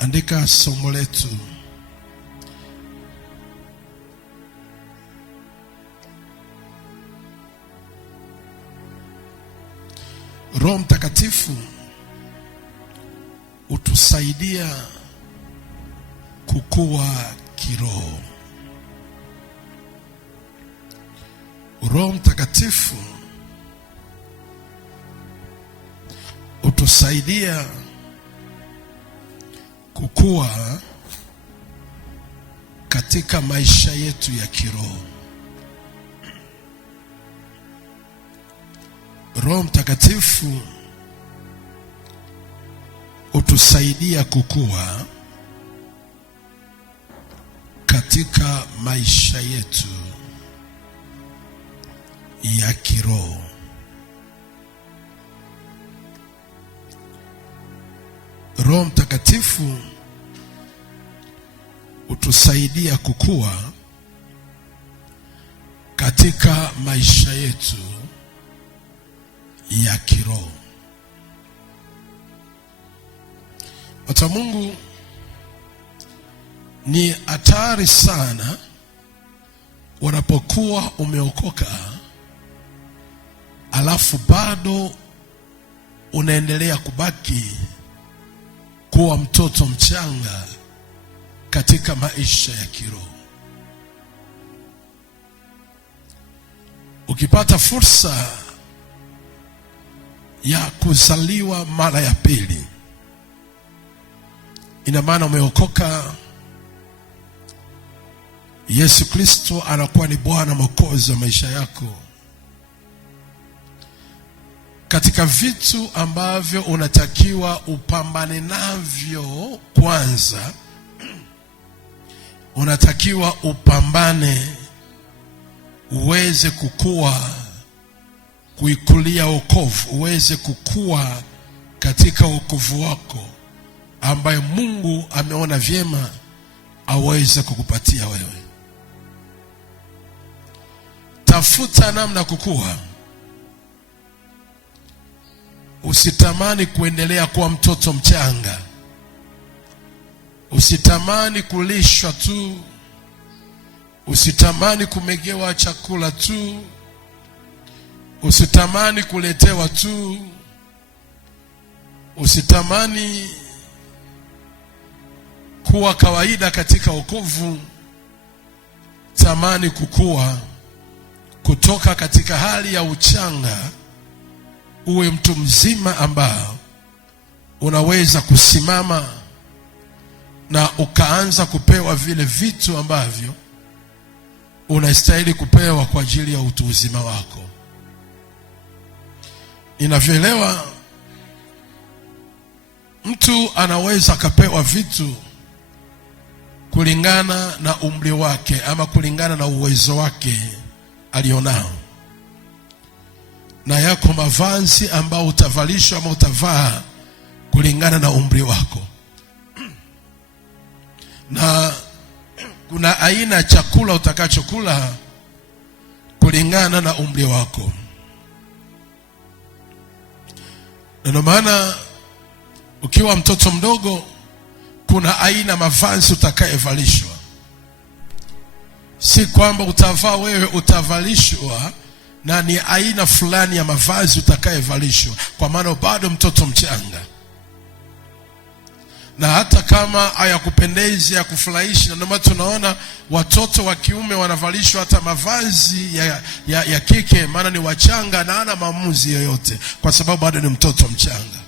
Andika somo letu. Roho Mtakatifu utusaidia kukua kiroho. Roho Mtakatifu utusaidia kukua katika maisha yetu ya kiroho. Roho Mtakatifu utusaidia kukua katika maisha yetu ya kiroho. Roho Mtakatifu utusaidia kukua katika maisha yetu ya kiroho. Watu wa Mungu, ni hatari sana unapokuwa umeokoka alafu bado unaendelea kubaki kuwa mtoto mchanga katika maisha ya kiroho. Ukipata fursa ya kuzaliwa mara ya pili, ina maana umeokoka. Yesu Kristo anakuwa ni Bwana Mwokozi wa maisha yako. Katika vitu ambavyo unatakiwa upambane navyo, kwanza unatakiwa upambane uweze kukua, kuikulia wokovu, uweze kukua katika wokovu wako ambaye Mungu ameona vyema aweze kukupatia wewe. Tafuta namna kukua. Usitamani kuendelea kuwa mtoto mchanga. Usitamani kulishwa tu. Usitamani kumegewa chakula tu. Usitamani kuletewa tu. Usitamani kuwa kawaida katika wokovu. Tamani kukua kutoka katika hali ya uchanga uwe mtu mzima ambao unaweza kusimama na ukaanza kupewa vile vitu ambavyo unastahili kupewa kwa ajili ya utu uzima wako. Ninavyoelewa, mtu anaweza akapewa vitu kulingana na umri wake ama kulingana na uwezo wake alionao, na yako mavazi ambao utavalishwa ama utavaa kulingana na umri wako, na kuna aina ya chakula utakachokula kulingana na umri wako. Ndio maana ukiwa mtoto mdogo kuna aina mavazi utakayevalishwa. Si kwamba utavaa wewe, utavalishwa na ni aina fulani ya mavazi utakayevalishwa, kwa maana bado mtoto mchanga. Na hata kama hayakupendezi, ya kufurahishi, na ndio tunaona watoto wa kiume wanavalishwa hata mavazi ya kike, maana ni wachanga na hana maamuzi yoyote, kwa sababu bado ni mtoto mchanga.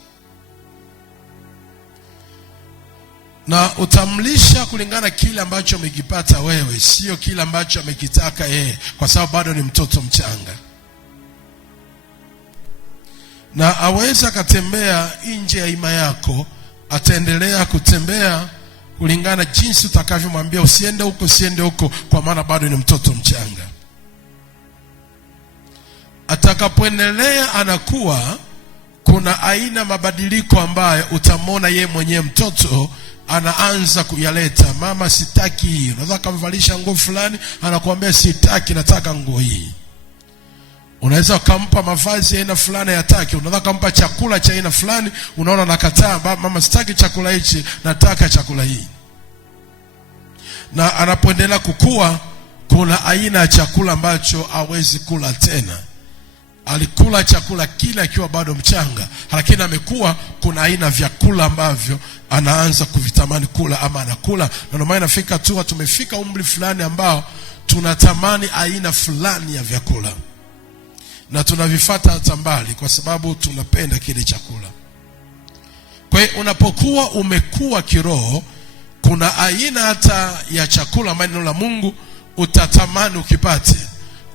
Na utamlisha kulingana kile ambacho umekipata wewe, sio kile ambacho amekitaka yeye, kwa sababu bado ni mtoto mchanga. Na aweza katembea nje ya ima yako, ataendelea kutembea kulingana jinsi utakavyomwambia usiende huko, usiende huko, kwa maana bado ni mtoto mchanga. Atakapoendelea anakuwa, kuna aina mabadiliko ambayo utamwona yeye mwenyewe mtoto anaanza kuyaleta. Mama, sitaki hii. Unaweza kumvalisha nguo fulani, anakuambia sitaki, nataka nguo hii. Unaweza ukampa mavazi ya aina fulani hataki, unaweza kumpa chakula cha aina fulani, unaona nakataa, mama sitaki chakula hichi, nataka chakula hii. Na anapoendelea kukua, kuna aina ya chakula ambacho hawezi kula tena. Alikula chakula kile akiwa bado mchanga, lakini amekuwa, kuna aina vyakula ambavyo anaanza kuvitamani kula ama anakula. Na ndio maana inafika tu tumefika umri fulani ambao tunatamani aina fulani ya vyakula, na tunavifuata hata mbali kwa sababu tunapenda kile chakula. Kwa hiyo unapokuwa umekuwa kiroho, kuna aina hata ya chakula ambayo neno la Mungu utatamani ukipate,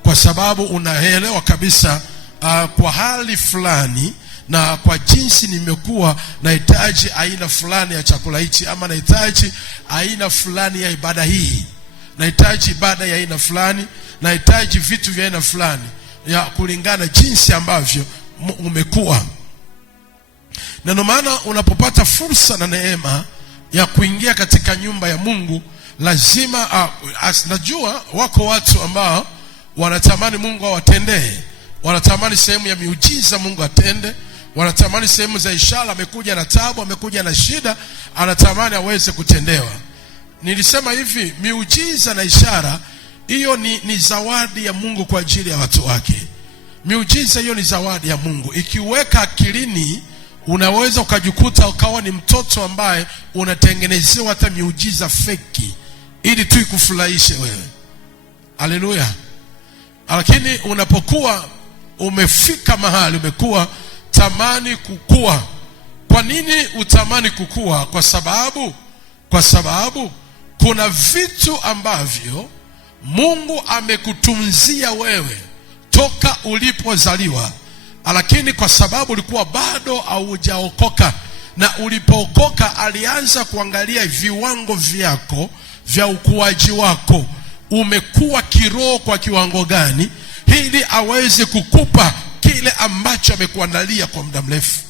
kwa sababu unaelewa kabisa kwa hali fulani na kwa jinsi nimekuwa, nahitaji aina fulani ya chakula hichi, ama nahitaji aina fulani ya ibada hii, nahitaji ibada ya aina fulani, nahitaji vitu vya aina fulani, ya kulingana jinsi ambavyo umekuwa. Na ndio maana unapopata fursa na neema ya kuingia katika nyumba ya Mungu, lazima najua wako watu ambao wanatamani Mungu awatendee, wanatamani sehemu ya miujiza Mungu atende, wanatamani sehemu za ishara, amekuja na taabu, amekuja na shida, anatamani aweze kutendewa. Nilisema hivi, miujiza na ishara hiyo ni zawadi ya Mungu kwa ajili ya watu wake. Miujiza hiyo ni zawadi ya Mungu. Ikiweka akilini, unaweza ukajikuta ukawa ni mtoto ambaye unatengenezewa hata miujiza feki ili tu ikufurahishe wewe. Haleluya. Lakini unapokuwa umefika mahali umekuwa tamani kukua. Kwa nini utamani kukua? Kwa sababu kuna vitu ambavyo Mungu amekutunzia wewe toka ulipozaliwa, lakini kwa sababu ulikuwa bado haujaokoka, na ulipookoka alianza kuangalia viwango vyako vya ukuaji wako, umekuwa kiroho kwa kiwango gani, ili aweze kukupa kile ambacho amekuandalia kwa muda mrefu.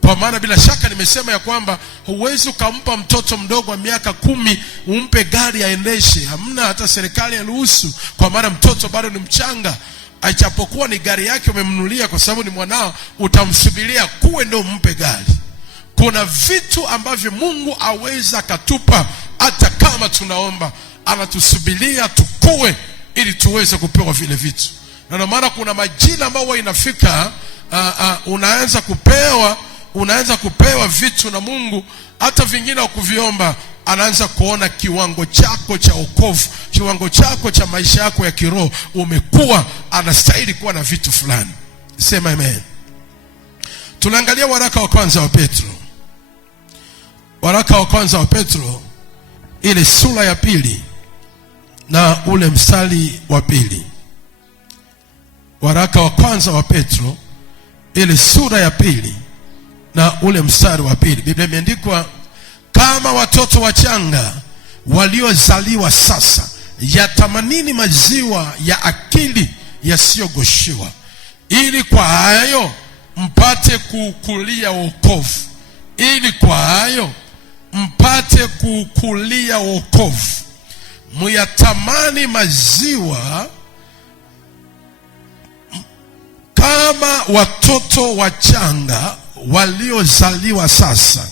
Kwa maana bila shaka nimesema ya kwamba huwezi ukampa mtoto mdogo wa miaka 10 umpe gari aendeshe. Hamna, hata serikali haruhusu, kwa maana mtoto bado ni mchanga. Aichapokuwa ni gari yake umemnunulia kwa sababu ni mwanao, utamsubiria kuwe ndio umpe gari. Kuna vitu ambavyo Mungu aweza akatupa hata kama tunaomba, anatusubiria tukue ili tuweze kupewa vile vitu. Na ndio maana kuna majina ambayo inafika unaanza kupewa vitu na Mungu, hata vingine ukuviomba, anaanza kuona kiwango chako cha wokovu, kiwango chako cha maisha yako ya kiroho, umekuwa, anastahili kuwa na vitu fulani. Sema amen. Tunaangalia waraka wa kwanza wa Petro. Waraka wa kwanza wa Petro, ile sura ya 2 na ule mstari wa 2. Waraka wa kwanza wa Petro, ile sura ya 2 na ule mstari wa 2. Biblia imeandikwa, kama watoto wachanga waliozaliwa sasa, yatamanini maziwa ya akili yasiyogoshiwa, ili kwa hayo mpate kukulia wokovu. Ili kwa hayo mpate kukulia wokovu. Muyatamani maziwa kama watoto wachanga waliozaliwa sasa,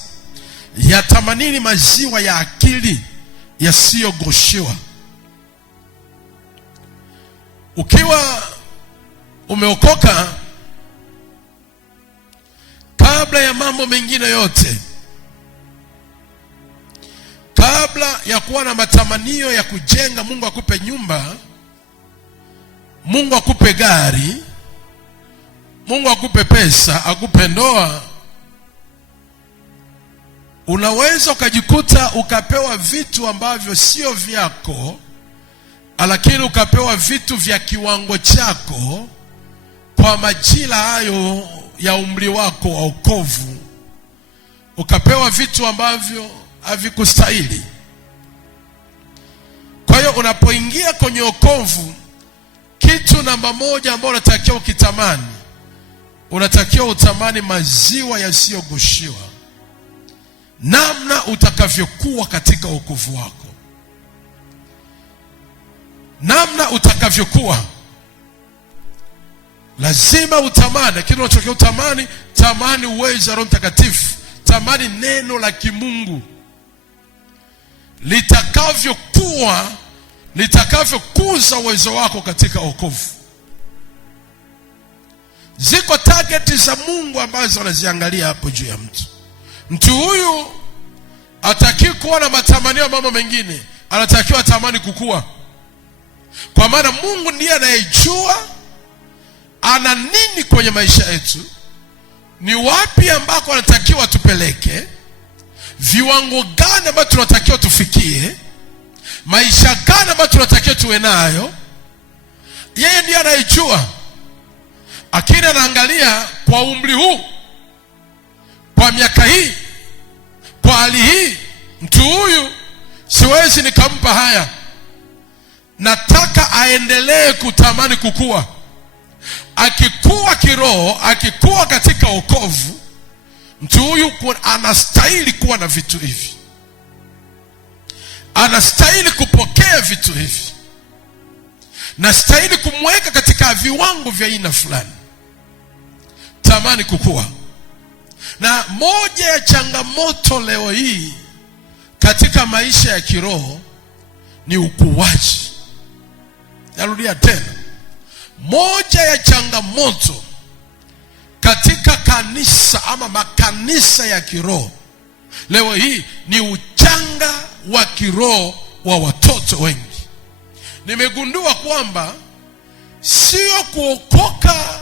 yatamanini maziwa ya akili yasiyogoshiwa. Ukiwa umeokoka, kabla ya mambo mengine yote, kabla ya kuwa na matamanio ya kujenga, Mungu akupe nyumba, Mungu akupe gari, Mungu akupe pesa, akupe ndoa, unaweza ukajikuta ukapewa vitu ambavyo sio vyako, lakini ukapewa vitu vya kiwango chako kwa majira hayo ya umri wako wa wokovu. Ukapewa vitu ambavyo havikustahili. Kwa hiyo unapoingia kwenye wokovu, kitu namba 1 ambao unatakiwa ukitamani, unatakiwa utamani maziwa yasiyogoshiwa. Namna utakavyokuwa katika wokovu wako, namna utakavyokuwa Lazima utamani kile unachotaka utamani. Tamani uwezo wa Roho Mtakatifu. Tamani neno la kimungu litakavyokuza uwezo wako katika wokovu. Ziko targeti za Mungu ambazo anaziangalia hapo juu ya mtu. Mtu huyu hataki kuwa na matamanio ya mambo mengine, anatakiwa tamani kukua. Kwa maana Mungu ndiye anayejua ana nini kwenye maisha yetu, ni wapi ambako anatakiwa tupeleke, viwango gani ambavyo tunatakiwa tufikie, maisha gani ambayo tunatakiwa tuwe nayo. Yeye ndiye anayejua. Lakini anaangalia kwa umri huu, kwa miaka hii, kwa hali hii, mtu huyu siwezi nikampa haya. Nataka aendelee kutamani kukua. Akikua kiroho, akikua katika wokovu, mtu huyu anastahili kuwa na vitu hivi. Anastahili kupokea vitu hivi. Nastahili kumweka katika viwango vya aina fulani. Tamani kukua. Na moja ya changamoto leo hii katika maisha ya kiroho ni ukuaji. Narudia tena. Moja ya changamoto katika kanisa ama makanisa ya kiroho leo hii ni uchanga wa kiroho wa watoto wengi. Nimegundua kwamba sio kuokoka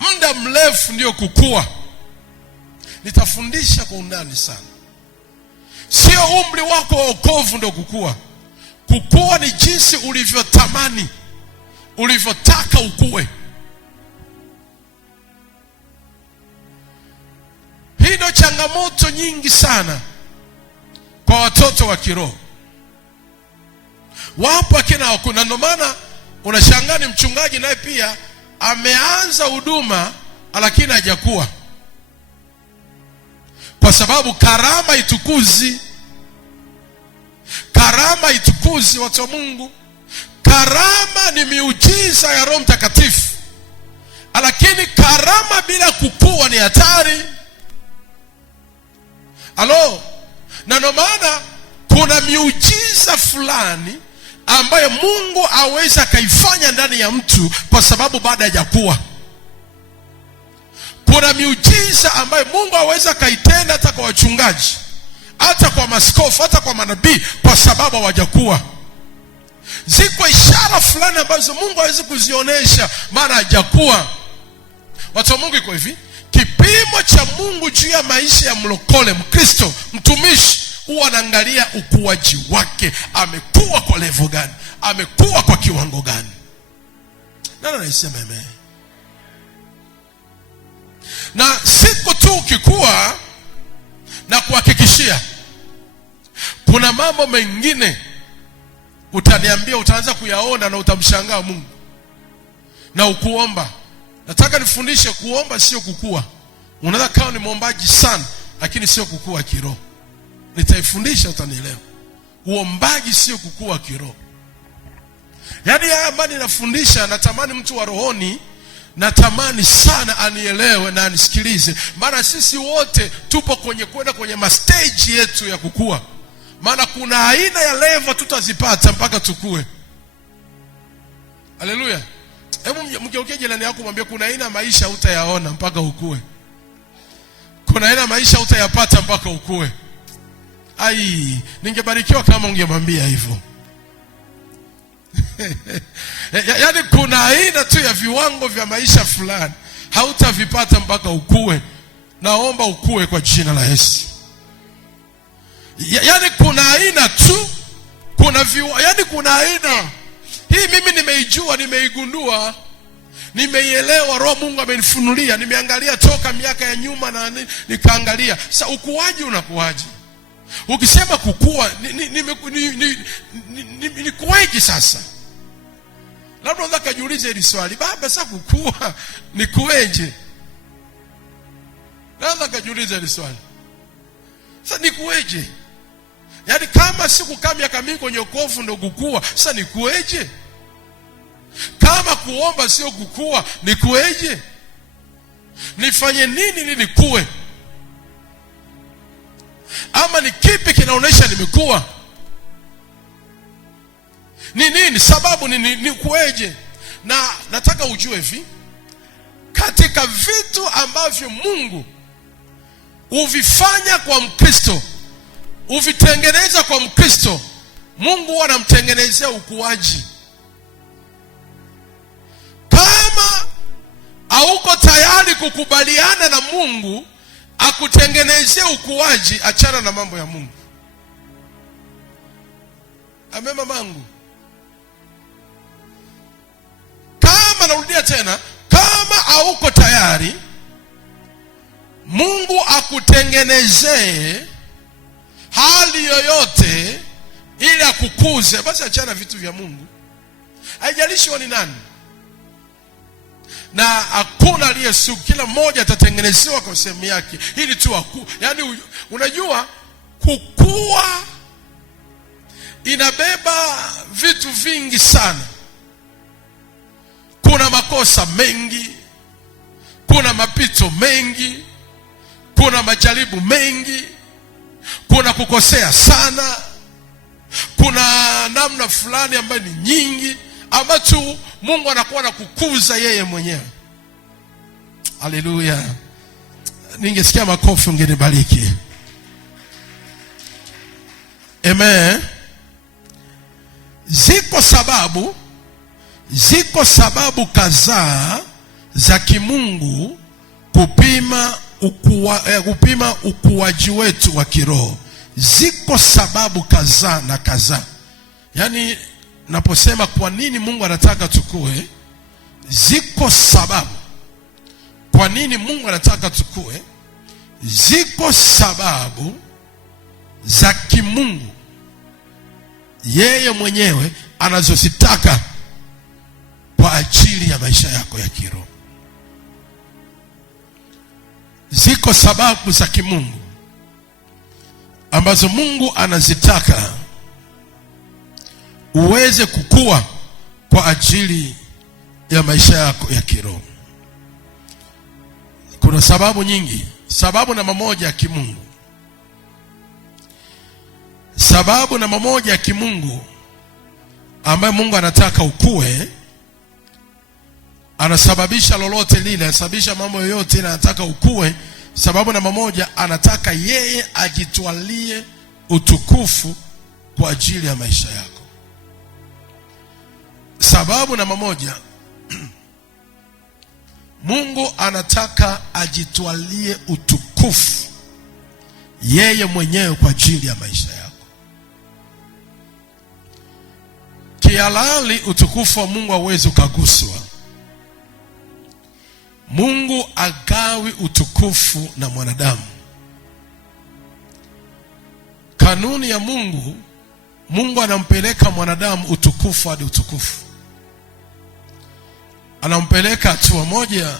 muda mrefu ndio kukua. Nitafundisha kwa undani sana. Sio umri wako wa wokovu ndio kukua. Kukua ni jinsi ulivyotamani, ulivyotaka ukue. Hii ndio changamoto nyingi sana kwa watoto wa kiroho. Wapo akina hakuna. Ndio maana unashangaa ni mchungaji naye pia ameanza huduma lakini hajakuwa. Kwa sababu karama itukuzi. Karama itukuzi watu wa Mungu. Karama ni miujiza ya Roho Mtakatifu. Lakini karama bila kukua ni hatari. Halo? Na ndio maana kuna miujiza fulani ambayo Mungu aweza kaifanya ndani ya mtu kwa sababu baada hajakuwa. Kuna miujiza ambayo Mungu aweza kaitenda hata kwa wachungaji, hata kwa maaskofu, hata kwa manabii kwa sababu hawajakuwa. Ziko ishara fulani ambazo Mungu hawezi kuzionyesha maana hajakuwa. Watu wa Mungu, iko hivi, kipimo cha Mungu juu ya maisha ya mlokole, Mkristo, mtumishi, huwa anaangalia ukuaji wake. Amekuwa kwa level gani? Amekuwa kwa kiwango gani? Nani anasema amen? Na siku tu ukikua, na kuhakikishia kuna mambo mengine utaniambia, utaanza kuyaona na utamshangaa Mungu. Na ukuomba, nataka nifundishe kuomba sio kukua. Unaweza kawa ni muombaji sana lakini sio kukua kiroho. Nitaifundisha, utanielewa. Uombaji sio kukua kiroho. Yaani haya ambayo ninafundisha, natamani mtu wa rohoni, natamani sana anielewe na anisikilize. Maana sisi wote tupo kwenda kwenye mastage yetu ya kukua. Maana kuna aina ya level tutazipata mpaka tukue. Haleluya. Hebu mgeukie jirani yako mwambie kuna aina maisha utayaona mpaka ukue. Kuna aina maisha utayapata mpaka ukue. Ai, ningebarikiwa kama ungemwambia hivyo. Yaani kuna aina tu ya viwango vya maisha fulani hautavipata mpaka ukue. Naomba ukue kwa jina la Yesu. Yaani kuna aina tu, yaani kuna aina. Hii mimi nimeijua, nimeigundua, nimeielewa. Roho Mungu amenifunulia, nimeangalia toka miaka ya nyuma na nikaangalia. Sasa ukuaji unakuaje? Ukisema kukua ni kuwaje sasa? Labda unataka kujiuliza hili swali, baba sasa kukua ni kuweje? Labda kujiuliza hili swali. Sasa ni kuweje? Yaani kama siku kama miaka mingi kwenye wokovu ndio kukua, sasa ni kuweje? Kama kuomba sio kukua, nikueje? Nifanye nini ili nikue? Ama ni kipi kinaonyesha nimekuwa? Ni nini sababu? Ni kueje? Na nataka ujue hivi, katika vitu ambavyo Mungu uvifanya kwa Mkristo, uvitengeneza kwa Mkristo, Mungu anamtengenezea ukuaji. Kama hauko tayari kukubaliana na Mungu akutengenezea ukuaji, achana na mambo ya Mungu. Amen mamangu. Kama narudia tena, kama hauko tayari Mungu akutengenezee hali yoyote ili akukuze, basi achana vitu vya Mungu. Haijalishi ni nani. Na hakuna aliyesugu, kila mmoja atatengenezewa kwa sehemu yake ili tu yani unajua kukua inabeba vitu vingi sana. Kuna makosa mengi, kuna mapito mengi, kuna majaribu mengi, kuna kukosea sana, kuna namna fulani ambayo ni nyingi ambacho Mungu anakuwa na kukuza yeye mwenyewe. Haleluya. Ningesikia makofi ungenibariki. Amen. Ziko sababu kadhaa za kimungu kupima ukuaji wetu wa kiroho. Ziko sababu kadhaa na kadhaa. Yaani naposema kwa nini Mungu anataka tukue, ziko sababu kwa nini Mungu anataka tukue. Ziko sababu za kimungu yeye mwenyewe anazozitaka kwa ajili ya maisha yako ya kiroho. Ziko sababu za kimungu ambazo Mungu anazitaka uweze kukua kwa ajili ya maisha yako ya kiroho. Kuna sababu nyingi. Sababu namba moja ya kimungu. Sababu namba moja ya kimungu ambayo Mungu anataka ukue, anasababisha lolote lile, anasababisha mambo yoyote ile, anataka ukue. Sababu namba moja, anataka yeye ajitwalie utukufu kwa ajili ya maisha yako. Sababu namba moja, Mungu anataka ajitwalie utukufu yeye mwenyewe kwa ajili ya maisha yako. Kihalali utukufu wa Mungu hauwezi ukaguswa. Mungu agawi utukufu na mwanadamu. Kanuni ya Mungu, Mungu anampeleka mwanadamu utukufu hadi utukufu. Anampeleka hatua moja,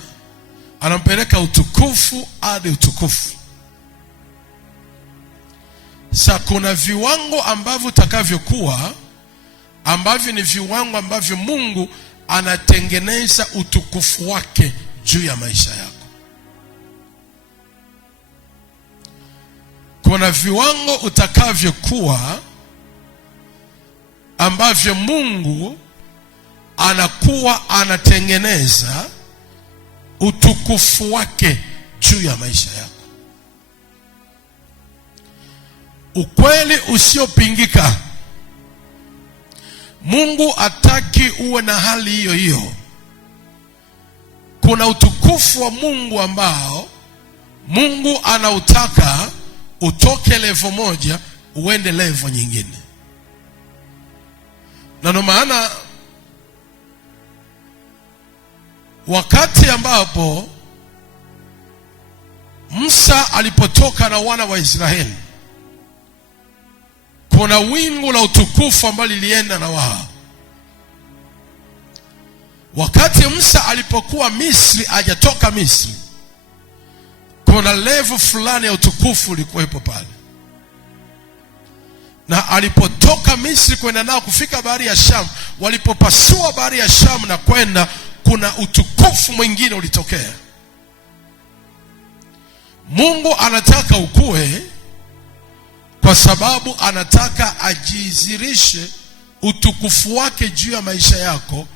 anampeleka utukufu hadi utukufu. Sasa kuna viwango ambavyo utakavyokuwa, ambavyo ni viwango ambavyo Mungu anatengeneza utukufu wake juu ya maisha yako. Kuna viwango utakavyokuwa ambavyo Mungu anakuwa anatengeneza utukufu wake juu ya maisha yako. Ukweli usiopingika, Mungu hataki uwe na hali hiyo hiyo. Kuna utukufu wa Mungu ambao Mungu anautaka utoke level moja uende level nyingine. Na ndio maana wakati ambapo Musa alipotoka na wana wa Israeli, kuna wingu la utukufu ambalo lilienda na wao. Wakati Musa alipokuwa Misri, hajatoka Misri, kuna level fulani ya utukufu ulikuwepo pale. Na alipotoka Misri kwenda nao kufika bahari ya Shamu, walipopasua bahari ya Shamu na kwenda, kuna utukufu mwingine ulitokea. Mungu anataka ukue kwa sababu anataka ajizirishe utukufu wake juu ya maisha yako,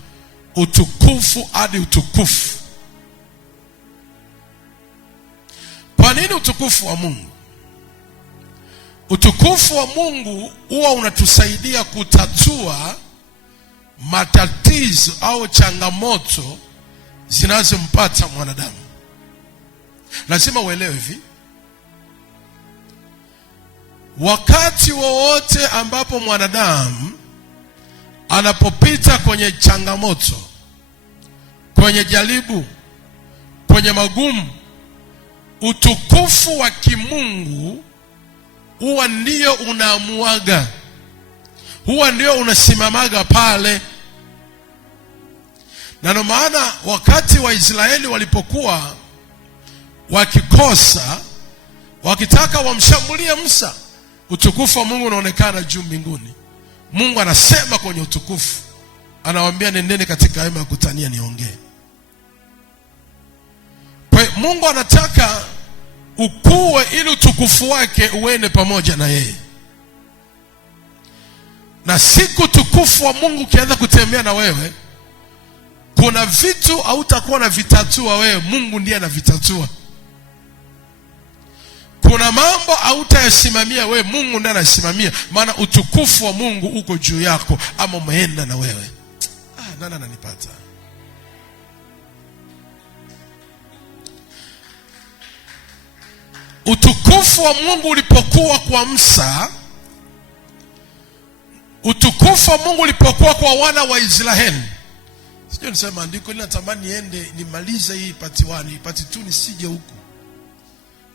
utukufu hadi utukufu. Kwa nini utukufu wa Mungu? Utukufu wa Mungu huwa unatusaidia kutatua matatizo au changamoto zinazompata mwanadamu. Lazima uelewe hivi, wakati wowote ambapo mwanadamu anapopita kwenye changamoto, kwenye jaribu, kwenye magumu, utukufu wa kimungu huwa ndio unaamuaga, huwa ndio unasimamaga pale. Na ndio maana wakati Waisraeli walipokuwa wakikosa, wakitaka wamshambulie Musa, utukufu wa Mungu unaonekana juu mbinguni. Mungu anasema kwenye utukufu, anawaambia nendeni katika hema ya kukutania niongee. Kwa hiyo Mungu anataka ukue ili utukufu wake uende pamoja na yeye. Na siku utukufu wa Mungu ukianza kutembea na wewe, kuna vitu hautakuwa na vitatua wewe, Mungu ndiye anavitatua. Kuna mambo hautayasimamia wewe, Mungu ndiye anasimamia, maana utukufu wa Mungu uko juu yako ama umeenda na wewe. Nani ananipata? Utukufu wa Mungu ulipokuwa kwa Musa, utukufu wa Mungu ulipokuwa kwa wana wa Israeli. Sio nisema andiko ili natamani niende nimalize hii part 1, part 2 nisije huko.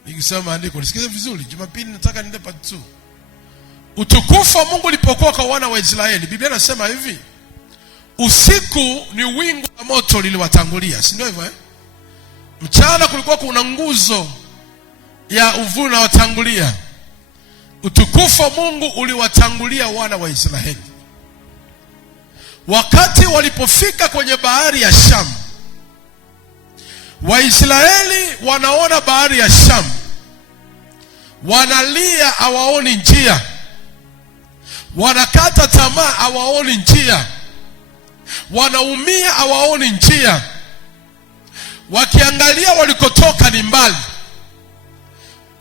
Nikisema andiko nisikize vizuri, Jumapili nataka niende part 2. Utukufu wa Mungu ulipokuwa kwa wana wa Israeli, Biblia inasema hivi, usiku ni wingu la moto liliwatangulia, si ndio hivyo Mchana kulikuwa kuna nguzo ya uvuli na watangulia. Utukufu wa Mungu uliwatangulia wana wa Israeli. Wakati walipofika kwenye bahari ya Shamu, Waisraeli wanaona bahari ya Shamu, wanalia hawaoni njia, wanakata tamaa hawaoni njia, wanaumia hawaoni njia, wakiangalia walikotoka ni mbali.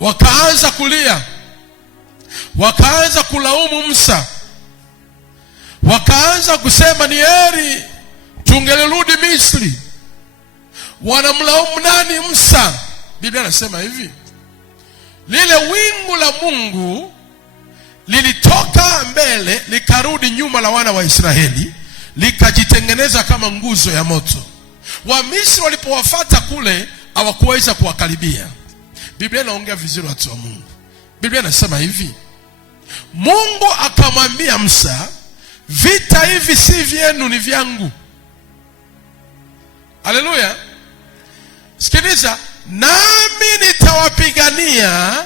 Wakaanza kulia, wakaanza kulaumu Musa, wakaanza kusema ni heri tungelirudi Misri. Wanamlaumu nani? Musa. Biblia inasema hivi, lile wingu la Mungu lilitoka mbele likarudi nyuma la wana wa Israeli, likajitengeneza kama nguzo ya moto. Wamisri walipowafuata kule hawakuweza kuwakaribia. Biblia inaongea vizuri watu wa Mungu. Biblia inasema hivi, Mungu akamwambia Musa, vita hivi si vyenu, ni vyangu. Haleluya. Sikiliza, nami nitawapigania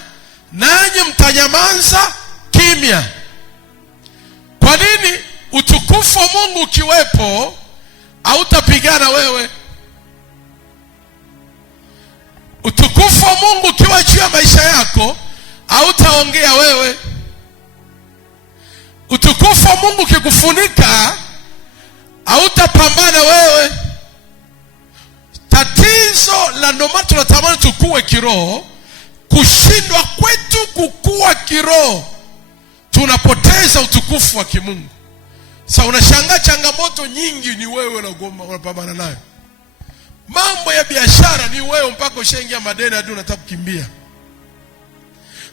nanyi mtanyamaza kimya. Kwa nini? Utukufu wa Mungu ukiwepo hautapigana wewe. Utukufu wa Mungu ukiwa juu ya maisha yako hautaongea wewe. Utukufu wa Mungu ukikufunika hautapambana wewe. Tatizo la ndio maana tunatamani tukue kiroho, kushindwa kwetu kukua kiroho, tunapoteza utukufu wa kimungu. Sasa unashangaa changamoto nyingi ni wewe unapambana nayo. Mambo ya biashara ni wewe mpaka ushaingia madeni hadi unataka kukimbia.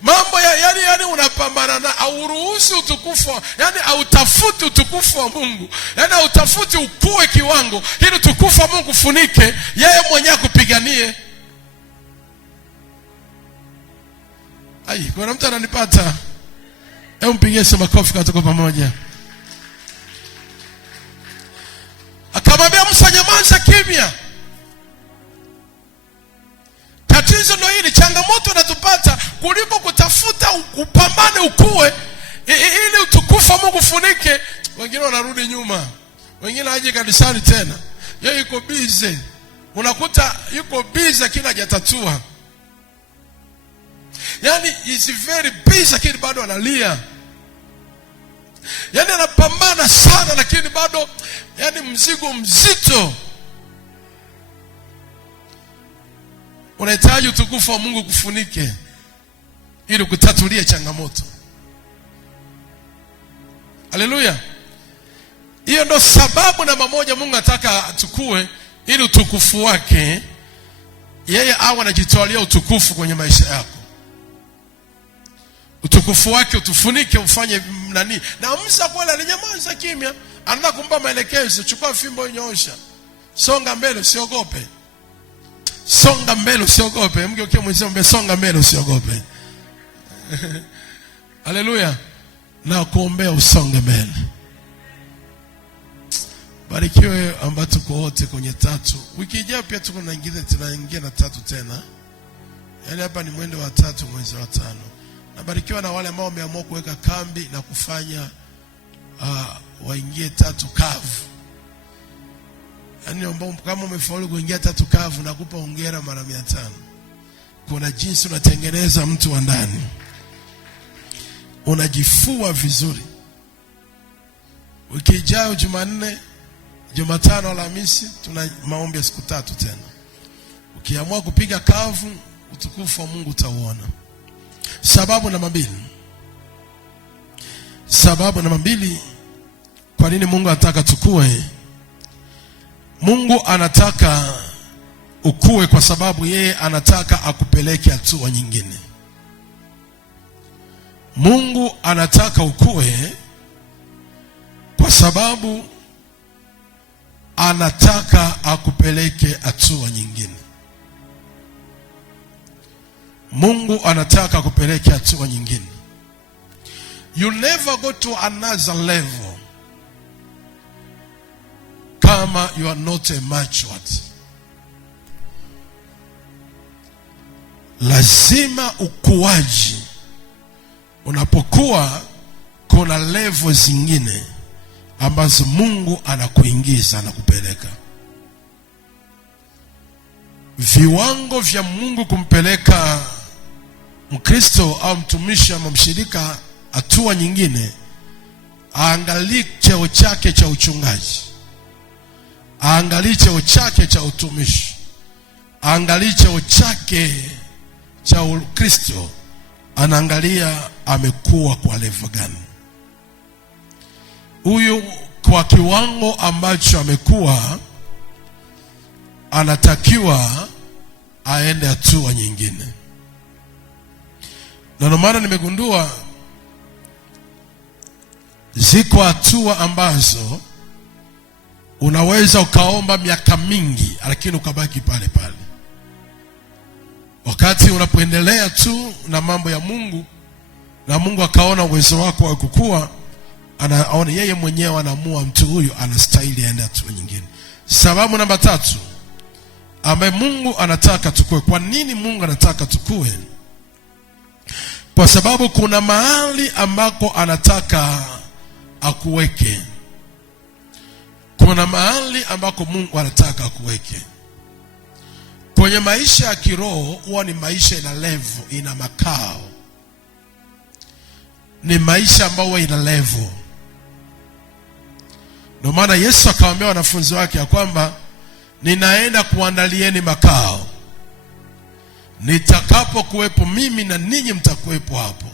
Mambo ya yani unapambana na auruhusu utukufu, yani hautafuti utukufu wa Mungu, yani hautafuti ukue kiwango ili utukufu wa Mungu kufunike, yeye mwenyewe kupiganie. Kuna mtu ananipata? Hebu mpigie makofi kwa tuko pamoja. Akamwambia Musa, nyamaza kimya. Tatizo ndio hili, changamoto inatupata kuliko kutafuta upambane ukue ili akufunike. Wengine wanarudi nyuma, wengine haje kanisani tena, yeye yuko busy. Unakuta yuko busy lakini hajatatua. Yani is very busy lakini bado analia. Yani anapambana sana lakini bado yani mzigo mzito. Unahitaji utukufu wa Mungu kufunike ili kutatulia changamoto. Haleluya. Hiyo ndo sababu namba moja Mungu anataka atukue, ili utukufu wake yeye awe anajitwalia utukufu kwenye maisha yako. Utukufu wake utufunike, ufanye nani? Na Musa kweli alinyamaza kimya, anaanza kumpa maelekezo, chukua fimbo unyoosha. Songa mbele usiogope. Songa mbele usiogope. Mgeukie mwenzio, songa mbele usiogope. Haleluya. Na kuombea usonge mbele. Barikiwe ambao tuko wote kwenye tatu. Wiki ijayo pia tunaingia na tatu tena. Yaani hapa ni mwendo wa tatu mwezi wa 5. Na barikiwa na wale ambao wameamua kuweka kambi na kufanya waingie tatu kavu. Yaani ambao kama umefaulu kuingia tatu kavu, nakupa hongera mara 500. Kuna jinsi unatengeneza mtu wa ndani. Unajifua vizuri. Wiki ijayo Jumanne, Jumatano, Alhamisi tuna maombi ya siku 3 tena. Ukiamua kupiga kavu, utukufu wa Mungu utauona. Sababu namba 2. Sababu namba 2 kwa nini Mungu anataka tukue. Mungu anataka ukue kwa sababu yeye anataka akupeleke hatua nyingine. Mungu anataka ukue kwa sababu anataka akupeleke hatua nyingine. Mungu anataka akupeleke hatua nyingine. You never go to another level kama you are not a matured. Lazima ukuaji unapokuwa, kuna level zingine ambazo Mungu anakuingiza na kupeleka. Viwango vya Mungu kumpeleka Mkristo au mtumishi au mshirika hatua nyingine, aangalie cheo chake cha uchungaji, aangalie cheo chake cha utumishi, aangalie cheo chake cha Ukristo, anaangalia amekuwa kwa level gani. Huyu kwa kiwango ambacho amekuwa, anatakiwa aende hatua nyingine. Na ndio maana nimegundua ziko hatua ambazo unaweza ukaomba miaka mingi lakini ukabaki pale pale. Wakati unapoendelea tu na mambo ya Mungu na Mungu akaona uwezo wako wa kukua, anaona yeye mwenyewe, anaamua mtu huyu anastahili aende hatua nyingine. Sababu namba 3 ambaye Mungu anataka tukue. Kwa nini Mungu anataka tukue? Kwa sababu kuna mahali ambako anataka akuweke. Kuna mahali ambako Mungu anataka akuweke. Kwenye maisha ya kiroho huwa ni maisha ina level, ina makao. Ni maisha ambayo ina level. Ndio maana Yesu akawaambia wanafunzi wake ya kwamba ninaenda kuandalieni makao. Nitakapo kuwepo mimi na ninyi mtakuwepo hapo.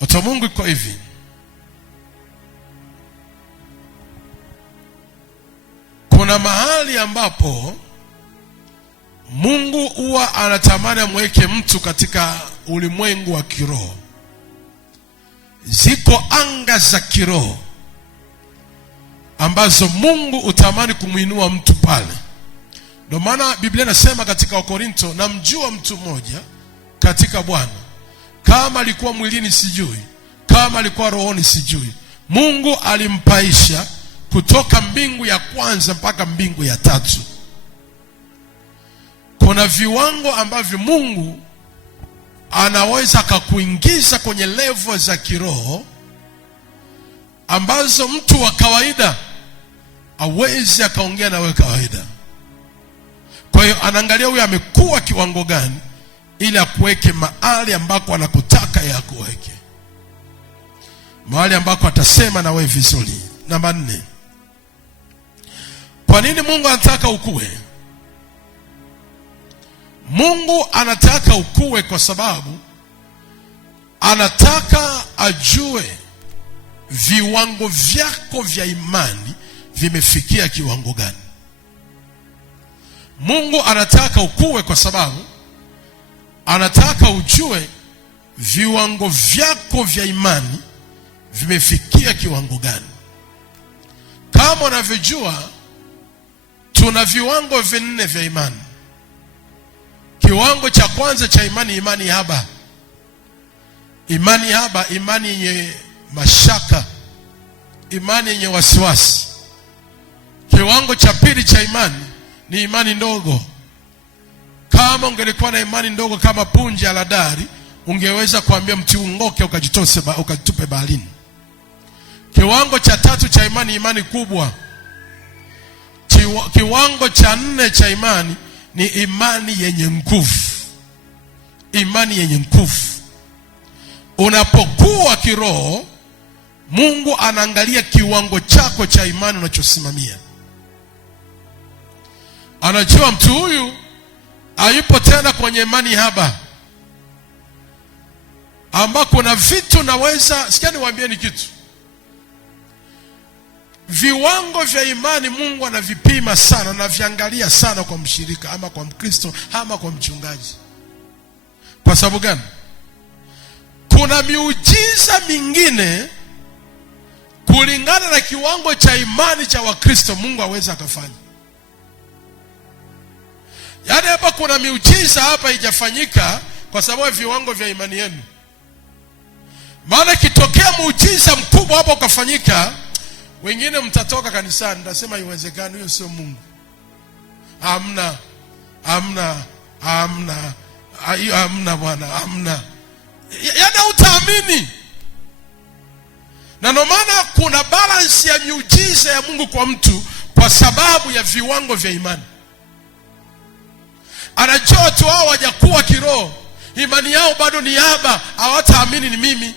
Watu wa Mungu, iko hivi. Kuna mahali ambapo Mungu huwa anatamani amweke mtu katika ulimwengu wa kiroho. Ziko anga za kiroho ambazo Mungu utamani kumuinua mtu pale. Ndio maana Biblia inasema katika Wakorinto, namjua mtu mmoja katika Bwana, kama alikuwa mwilini sijui, kama alikuwa rohoni sijui, Mungu alimpaisha kutoka mbingu ya kwanza mpaka mbingu ya 3. Kuna viwango ambavyo Mungu anaweza akakuingiza kwenye level za kiroho ambazo mtu wa kawaida hawezi akaongea na wewe kawaida. Kwa hiyo anaangalia huyu amekuwa kiwango gani ili akuweke mahali ambako anakutaka ya kuweke, mahali ambako atasema na wewe vizuri. Namba 4, kwa nini Mungu anataka ukue? Mungu anataka ukue kwa sababu anataka ajue viwango vyako vya imani vimefikia kiwango gani. Mungu anataka ukue kwa sababu anataka ujue viwango vyako vya imani vimefikia kiwango gani. Kama unavyojua, tuna viwango 4 vya imani. Kiwango cha kwanza cha imani, imani haba. Imani haba, imani yenye mashaka, imani yenye wasiwasi. Kiwango cha pili cha imani ni imani ndogo. Kama ungelikuwa na imani ndogo kama punje la dari, ungeweza kuambia mti ungoke ukajitupe baharini. Kiwango cha tatu cha imani, imani kubwa. Kiwango cha 4 cha imani ni imani yenye nguvu. Imani yenye nguvu. Unapokuwa kiroho, Mungu anaangalia kiwango chako cha imani unachosimamia. Anajua mtu huyu hayupo tena kwenye imani haba, ambako kuna vitu naweza, sikia niwaambie ni kitu. Viwango vya imani Mungu anavipima sana, anaviangalia sana kwa mshirika ama kwa Mkristo ama kwa mchungaji. Kwa sababu gani? Kuna miujiza mingine kulingana na kiwango cha imani cha Wakristo Mungu hawezi akafanya. Yaani hapa kuna miujiza hapa haijafanyika kwa sababu ya viwango vya imani yenu. Maana kitokea muujiza mkubwa hapa ukafanyika, wengine mtatoka kanisani, mtasema haiwezekani, huyo sio Mungu. Hamna bwana, hamna. Yaani utaamini. Na ndio maana kuna balance ya miujiza ya Mungu kwa mtu kwa sababu ya viwango vya imani. Anajua watu hao hawajakuwa kiroho, imani yao bado ni haba, hawataamini ni mimi.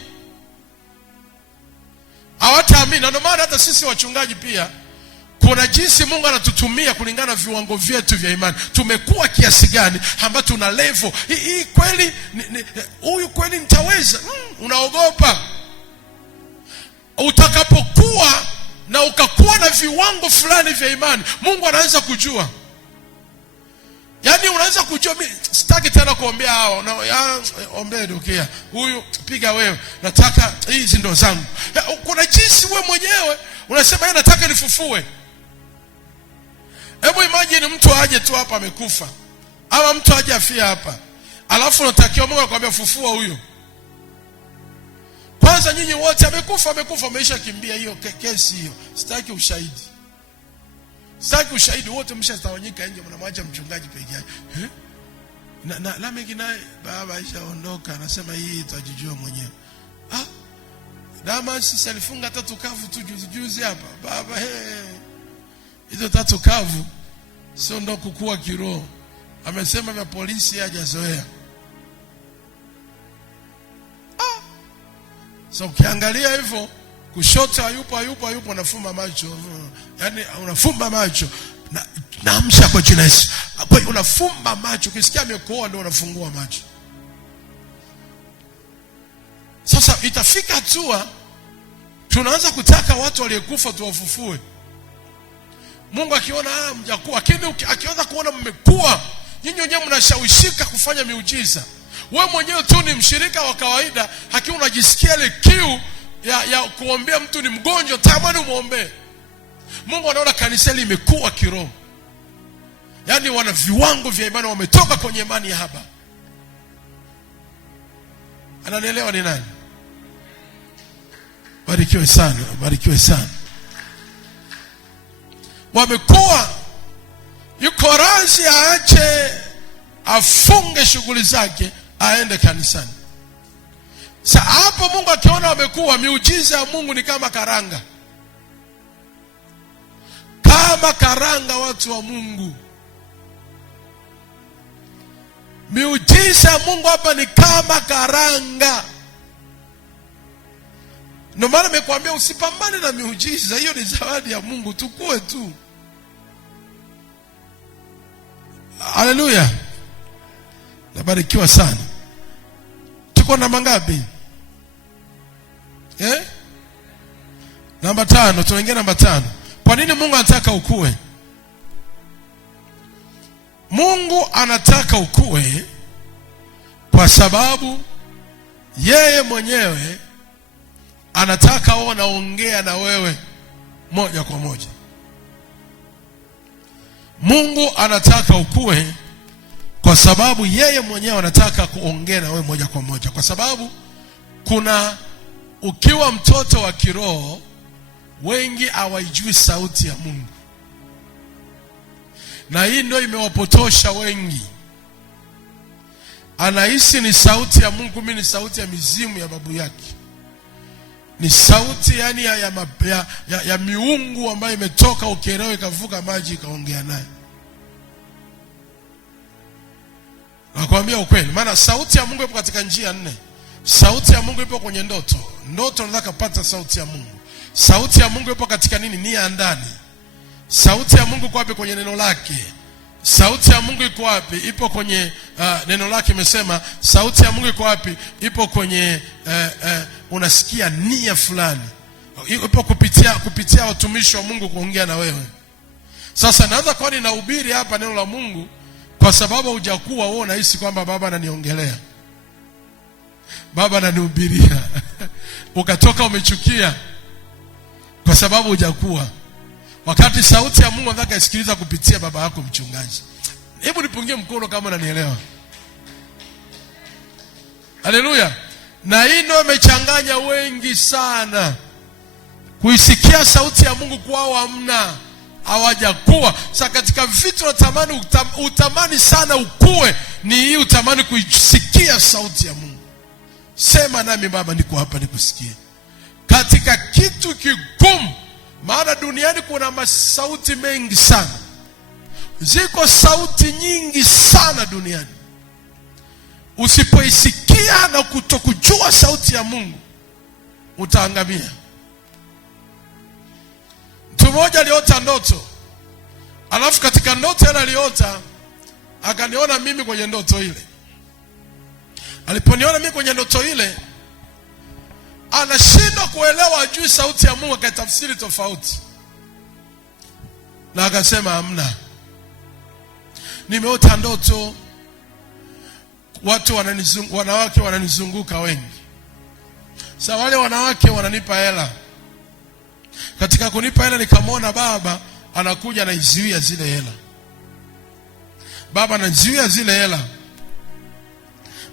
Hawataamini. Na ndio maana hata sisi wachungaji pia kuna jinsi Mungu anatutumia kulingana na viwango vyetu vya imani. Tumekuwa kiasi gani ambapo tuna level hii kweli huyu kweli nitaweza? Unaogopa. Utakapokuwa na ukakuwa na viwango fulani vya imani, Mungu anaanza kujua. Yaani unaanza kujua, mimi sitaki tena kuombea hao, ombea dukia. Huyu piga wewe, nataka hizi ndo zangu. Kuna jinsi wewe mwenyewe unasema yeye nataka nifufue. Hebu imagine mtu aje tu hapa amekufa, ama mtu aje afia hapa, alafu unatakiwa Mungu akwambia fufua huyo. Kwanza nyinyi wote amekufa umeisha kimbia hiyo kesi hiyo. Sitaki ushahidi. Sitaki ushahidi, wote mshatawanyika nje, mnamwacha mchungaji peke yake. Na Lameki naye baba aishaondoka, anasema hii itajijua mwenyewe. Damas alifunga 3 kavu tu juzi hapa. Baba hizo 3 kavu sio ndo kukua kiroho. Amesema vya polisi hajazoea. So ukiangalia hivyo, kushoto hayupo unafumba macho. Yaani unafumba macho na naamsha kwa jina Yesu. Kwa hiyo unafumba macho, ukisikia amekoa ndio unafungua macho. Sasa itafika hatua tunaanza kutaka watu waliokufa tuwafufue. Mungu akiona mjakuwa, lakini akianza kuona mmekuwa, nyinyi wenyewe mnashawishika kufanya miujiza. Wewe mwenyewe tu ni mshirika wa kawaida, hakika unajisikia ile kiu ya kuombea mtu ni mgonjwa, tamani umuombe. Mungu anaona kanisa limekuwa kiroho. Yaani wana viwango vya imani, wametoka kwenye imani ya haba. Ananielewa ni nani? Barikiwe sana, barikiwe sana. Wamekuwa yuko razi aache afunge shughuli zake aende kanisani. hapo Mungu akiona wamekuwa, miujiza ya Mungu ni kama karanga. Kama karanga, watu wa Mungu. Miujiza ya Mungu hapa ni kama karanga. Ndio maana nimekuambia usipambane na miujiza, hiyo ni zawadi ya Mungu, tukue tu. Haleluya. Nabarikiwa sana. Tuko namba ngapi? Namba 5, tunaingia namba 5. Kwa nini Mungu anataka ukue? Mungu anataka ukue kwa sababu yeye mwenyewe anataka awe anaongea na wewe moja kwa moja. Mungu anataka ukue kwa sababu yeye mwenyewe anataka kuongea na wewe moja kwa moja. Kwa sababu ukiwa mtoto wa kiroho, wengi hawaijui sauti ya Mungu. Na hii ndio imewapotosha wengi. Anahisi ni sauti ya Mungu, mimi ni sauti ya mizimu ya babu yake. Ni sauti yani ya miungu ambayo imetoka Ukerewe ikavuka maji ikaongea naye. Nakwambia ukweli, maana sauti ya Mungu ipo katika njia 4. Sauti ya Mungu ipo kwenye ndoto. Ndoto unataka kupata sauti ya Mungu. Sauti ya Mungu ipo katika nini? Nia ya ndani. Sauti ya Mungu iko wapi? Kwenye neno lake. Sauti ya Mungu iko wapi? Ipo kwenye neno lake. Imesema sauti ya Mungu iko wapi? Ipo kwenye unasikia nia fulani. Ipo kupitia watumishi wa Mungu kuongea na wewe. Sasa naweza kuwa ninahubiri hapa neno la Mungu kwa sababu hujakuwa wewe unahisi kwamba baba ananiongelea, baba ananihubiria ukatoka umechukia kwa sababu hujakuwa. Wakati sauti ya Mungu nataka isikiliza kupitia baba yako mchungaji. Hebu nipungie mkono kama unanielewa. Haleluya. Na hii ndio imechanganya wengi sana. Kuisikia sauti ya Mungu kwao hamna, hawajakuwa. Sasa katika vitu natamani utamani sana ukue, ni hii utamani kuisikia sauti ya Mungu. Sema nami baba, niko hapa nikusikie. Katika kitu kigumu, maana duniani kuna masauti mengi sana. Ziko sauti nyingi sana duniani. Usipoisikia na kutokujua sauti ya Mungu, utaangamia. Mtu mmoja aliota ndoto. Alafu katika ndoto ile aliota, akaniona mimi kwenye ndoto ile. Aliponiona mimi kwenye ndoto ile, anashindwa kuelewa, ajui sauti ya Mungu, akatafsiri tofauti. Na akasema hamna, nimeota ndoto, wanawake wananizunguka wengi. Sasa wale wanawake wananipa hela. Katika kunipa hela nikamwona baba anakuja anaizuia zile hela. Baba anazuia zile hela.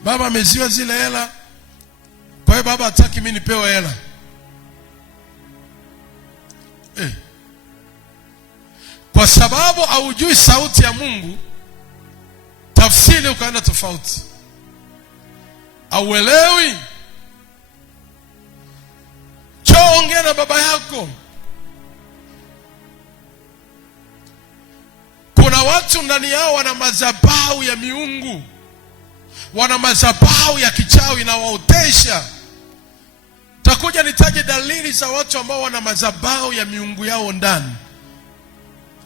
Baba amezuia zile hela. Kwa hiyo baba hataki mimi nipewe hela. Kwa sababu haujui sauti ya Mungu, tafsiri ukaenda tofauti. Auelewi. Ongea na baba yako. Kuna watu ndani yao wana madhabahu ya miungu, wana madhabahu ya kichawi na waotesha. Takuja nitaje dalili za watu ambao wana madhabahu ya miungu yao ndani.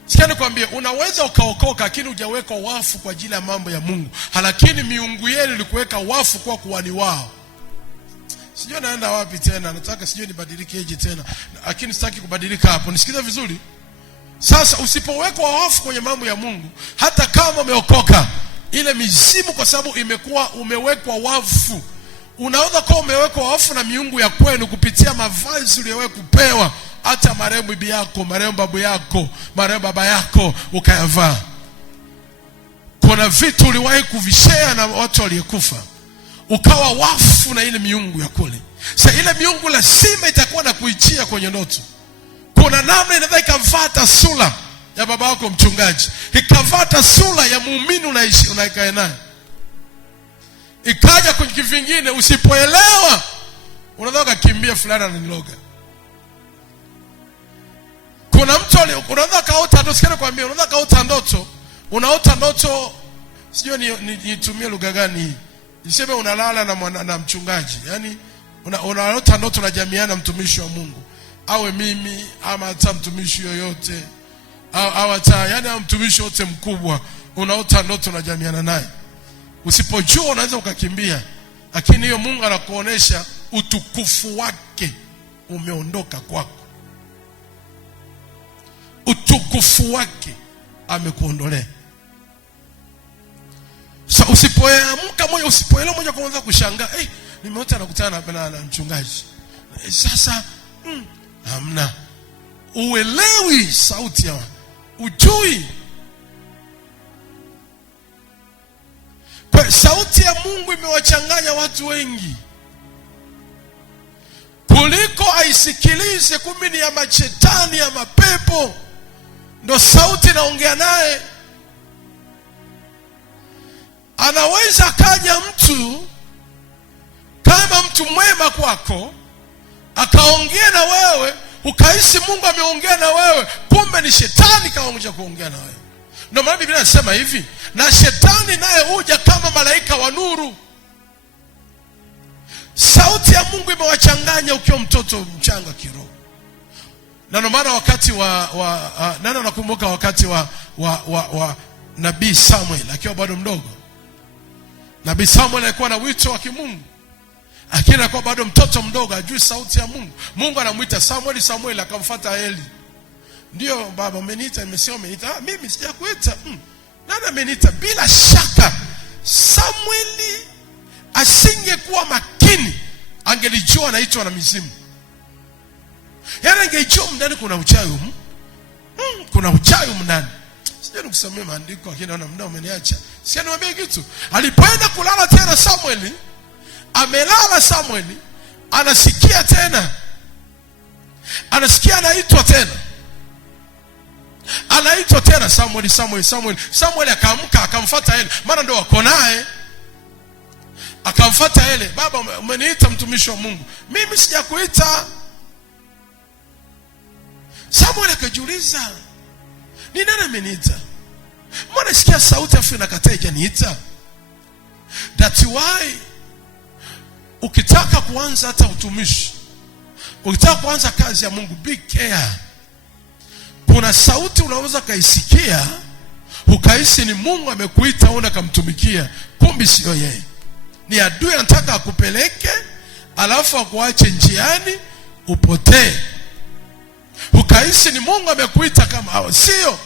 Sikia nikwambie, unaweza ukaokoka lakini hujaweka wafu kwa ajili ya mambo ya Mungu. Lakini miungu yenu ilikuweka wafu kwa kuwani wao. Sijui naenda wapi tena, nataka sijui nibadilike aje tena, lakini sitaki kubadilika hapo. Nisikize vizuri. Sasa usipowekwa wafu kwenye mambo ya Mungu, hata kama umeokoka, ile mizimu kwa sababu umewekwa wafu. Unaweza kuwa umewekwa wafu na miungu ya kwenu kupitia mavazi uliyowahi kupewa, hata marehemu bibi yako, marehemu babu yako, marehemu baba yako ukayavaa. Kuna vitu uliwahi kuvishare na watu waliokufa, ukawa wafu na ile miungu ya kule. Sasa ile miungu lazima itakuwa na kuichia kwenye ndoto. Kuna namna inaweza ikavata sura ya baba yako mchungaji, ikavata sura ya muumini unaikaa naye, ikaja kwenye kivingine. Usipoelewa unataka kukimbia fulani ananiloga. Kuna mtu unataka kaota ndoto, sikana kwambia unataka kaota ndoto, unaota ndoto, sijui nitumie lugha gani hii. Niseme unalala na mchungaji. Yaani unaota ndoto na jamiana mtumishi wa Mungu. Awe mimi ama hata mtumishi yoyote. Au hata yani mtumishi wote mkubwa, unaota ndoto na jamiana naye. Usipojua unaweza ukakimbia. Lakini hiyo Mungu anakuonesha utukufu wake umeondoka kwako. Utukufu wake amekuondolea. Sasa usipoamka moja, usipoelewa moja kwa moja kushangaa, nimeota nakutana na mchungaji. Sasa hamna. Uelewi sauti ya ujui. Kwa sauti ya Mungu imewachanganya watu wengi. Kuliko aisikilize kumbe ni ya mashetani ya mapepo. Ndo sauti naongea naye. Anaweza kaja mtu kama mtu mwema kwako, akaongea na wewe, ukahisi Mungu ameongea na wewe, kumbe ni shetani kaongea kuongea na wewe. Ndio maana Biblia inasema hivi, na shetani naye huja kama malaika wa nuru. Sauti ya Mungu imewachanganya ukiwa mtoto mchanga kiroho. Na ndio maana wakati nani nakumbuka wakati wa Nabii Samuel akiwa bado mdogo. Nabii Samuel alikuwa na wito wa kimungu. Lakini alikuwa bado mtoto mdogo, hajui sauti ya Mungu. Mungu anamuita Samuel, Samuel akamfuata Eli. Ndio baba umeniita, nimesema umeniita. Mimi sijakuita. Nani ameniita? Bila shaka Samuel asingekuwa makini, angelijua anaitwa na mizimu. Yaani angejua ndani kuna uchawi. Kuna uchawi ndani. Sije nikusomea maandiko lakini naona muda umeniacha. Sio niwaambie kitu. Alipoenda kulala tena Samuel, amelala Samuel, anasikia tena. Anasikia anaitwa tena. Anaitwa tena Samuel akaamka akamfuata Eli. Maana ndio wako naye. Akamfuata Eli. Baba umeniita mtumishi wa Mungu. Mimi sijakuita. Samuel akajiuliza, ni nani ameniita? Mbona sikia sauti afu inakataa ijaniita? That's why ukitaka kuanza hata utumishi, ukitaka kuanza kazi ya Mungu, be care. Kuna sauti unaweza kaisikia, ukahisi ni Mungu amekuita una kumtumikia, kumbe sio yeye. Ni adui anataka akupeleke, alafu akuache njiani upotee. Ukahisi ni Mungu amekuita kama hawa. Sio.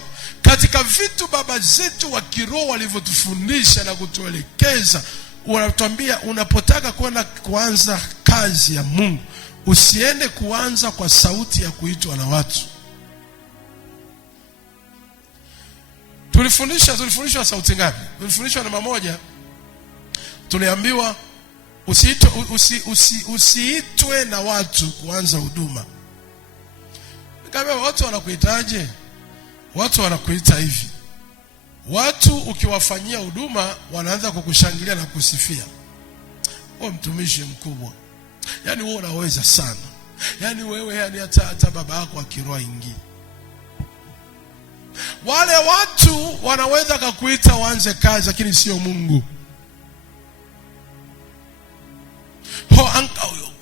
Katika vitu baba zetu wa kiroho walivyotufundisha na kutuelekeza, wanatuambia unapotaka kwenda kuanza kazi ya Mungu, usiende kuanza kwa sauti ya kuitwa na watu. Tulifundishwa sauti ngapi? Tulifundishwa namba moja. Tuliambiwa usiitwe na watu kuanza huduma. Kama watu wanakuitaje? Watu wanakuita hivi. Watu ukiwafanyia huduma wanaanza kukushangilia na kusifia. Wewe mtumishi mkubwa. Yaani wewe unaweza sana. Yaani wewe yani hata baba yako akiroa ingi. Wale watu wanaweza kukuita waanze kazi lakini sio Mungu.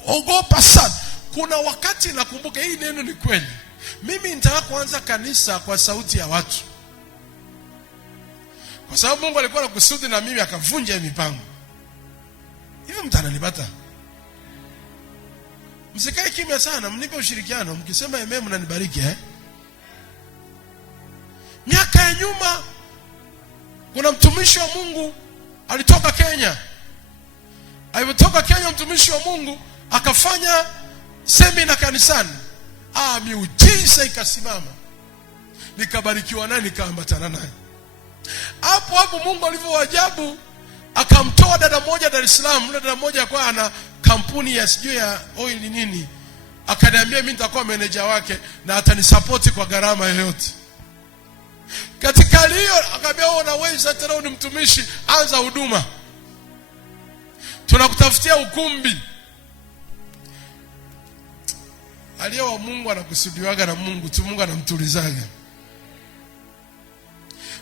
Ogopa sana. Kuna wakati nakumbuka hii neno ni kweli. Mimi nitaka kuanza kanisa kwa sauti ya watu. Kwa sababu Mungu alikuwa anakusudi na mimi akavunja mipango. Hivi mtananipata? Msikae kimya sana, mnipe ushirikiano. Mkisema amen mnanibariki Miaka ya nyuma kuna mtumishi wa Mungu alitoka Kenya. Alipotoka Kenya mtumishi wa Mungu akafanya semina kanisani. Miujiza ikasimama. Nikabarikiwa naye, nikaambatana naye. Hapo Mungu alivyowajabu, akamtoa dada moja Dar es Salaam. Dada moja kwa ana kampuni ya sijui ya oil nini. Akaniambia mimi nitakuwa manager wake na atanisupport kwa gharama yoyote. Katika hiyo akaniambia unaweza tena, ni mtumishi, anza huduma. Tunakutafutia ukumbi. aliye wa Mungu anakusudiwaga na Mungu tu, Mungu anamtulizaga.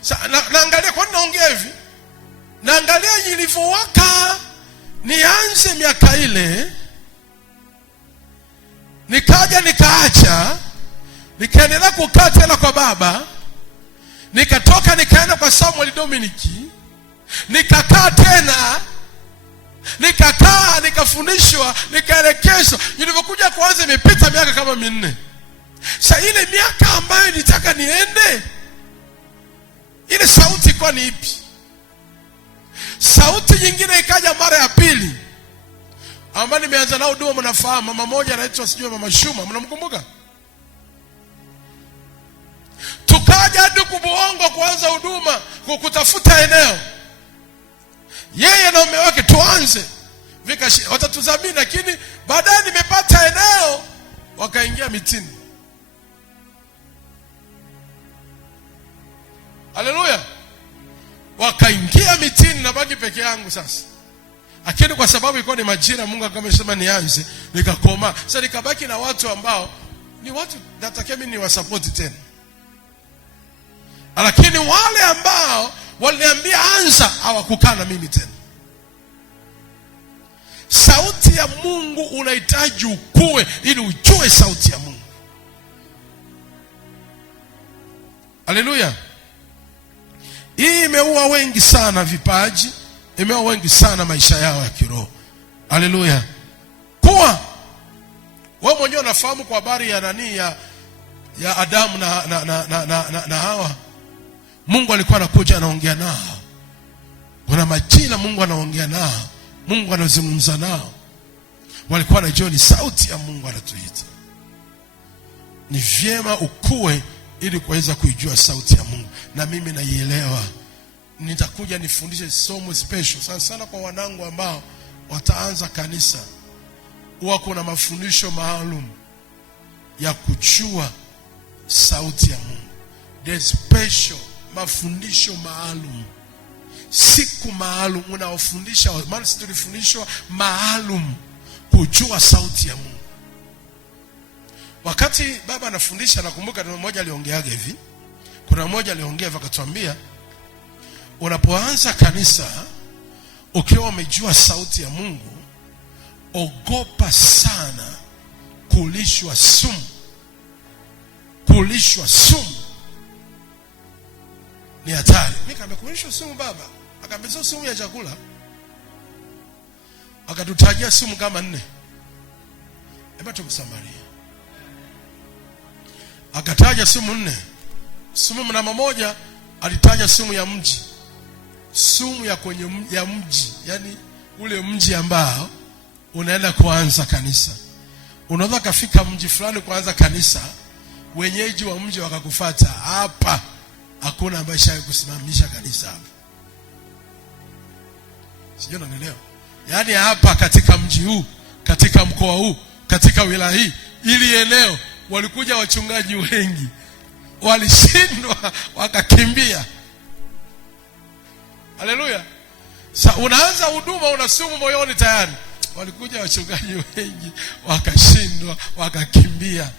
Sasa naangalia, kwa nini naongea hivi? Naangalia nilivyowaka nianze miaka ile, nikaja nikaacha, nikaendelea kukaa tena kwa baba, nikatoka nikaenda kwa Samuel Dominiki, nikakaa tena, nikakaa, nikafundishwa, nikaelekezwa. Nilipokuja kuanza imepita miaka kama 4. Sasa ile miaka ambayo nitaka niende, ile sauti ilikuwa ni ipi? Sauti nyingine ikaja mara ya pili, ambayo nimeanza nao huduma. Mnafahamu mama moja anaitwa sijui Mama Shuma, mnamkumbuka? Tukaja hadi Kubuongo kuanza huduma, kutafuta eneo, yeye na mume wake tuanze, watatuzamini. Lakini baadaye nimepata eneo, wakaingia mitini. Haleluya! Wakaingia mitini na baki peke yangu sasa. Lakini kwa sababu ilikuwa ni majira, Mungu akamsema nianze, nikakoma. Sasa nikabaki na watu ambao ni watu natakia mimi niwasupport tena. Lakini wale ambao waliniambia anza, hawakukaa na mimi tena. Sauti ya Mungu unahitaji ukue ili ujue sauti ya Mungu. Haleluya! Hii imeua wengi sana vipaji, imeua wengi sana maisha yao ya kiroho. Haleluya! Kuwa wewe mwenyewe unafahamu kwa habari ya nani, ya Adamu na Hawa. Mungu alikuwa anakuja anaongea nao. Kuna majira Mungu anaongea nao, Mungu anazungumza nao. Walikuwa wanajua ni sauti ya Mungu anatuita. Ni vyema ukue ili kuweza kuijua sauti ya Mungu. Na mimi naielewa. Nitakuja nifundishe somo special sana sana kwa wanangu ambao wataanza kanisa. Huwa kuna mafundisho maalum ya kujua sauti ya Mungu. There's special mafundisho maalum, siku maalum unaofundisha. Maana sisi tulifundishwa maalum kujua sauti ya Mungu. Wakati baba anafundisha, nakumbuka neno moja aliongeaga hivi. Kuna mmoja aliongea akatuambia, unapoanza kanisa ukiwa umejua sauti ya Mungu, ogopa sana kulishwa sumu. Kulishwa sumu ni hatari. Mimi kama kulishwa sumu baba, akaambia sumu ya chakula, akatutajia sumu kama 4. Hebu tukusamaria. Akataja sumu 4. Sumu namba moja alitaja sumu ya mji. Sumu ya kwenye ya mji, yani ule mji ambao unaenda kuanza kanisa. Unaweza kafika mji fulani kuanza kanisa, wenyeji wa mji wakakufuata, hapa hakuna ambaye shaye kusimamisha kanisa hapa. Sijui unanielewa? Yaani hapa katika mji huu, katika mkoa huu, katika wilaya hii, ili eneo walikuja wachungaji wengi, walishindwa wakakimbia. Haleluya! Sasa unaanza huduma una sumu moyoni tayari. Walikuja wachungaji wengi wakashindwa wakakimbia.